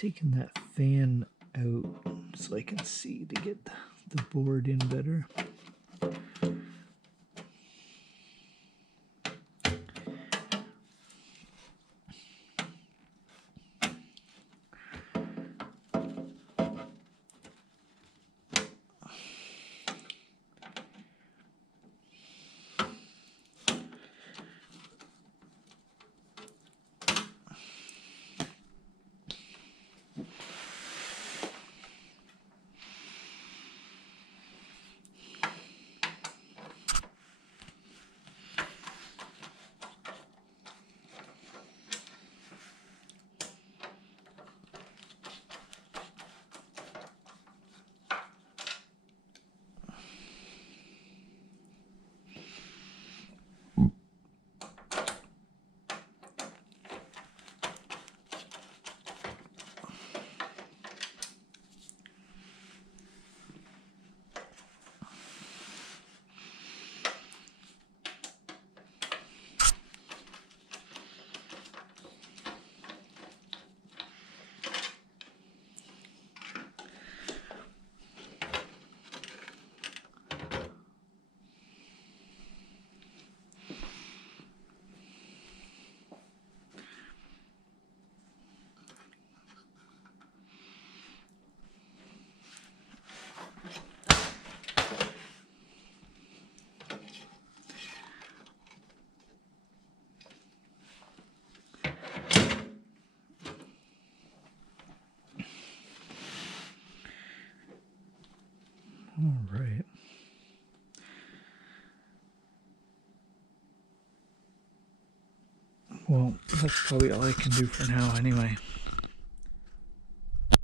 taking that fan out so I can see to get the board in better. All right. Well, that's probably all I can do for now anyway.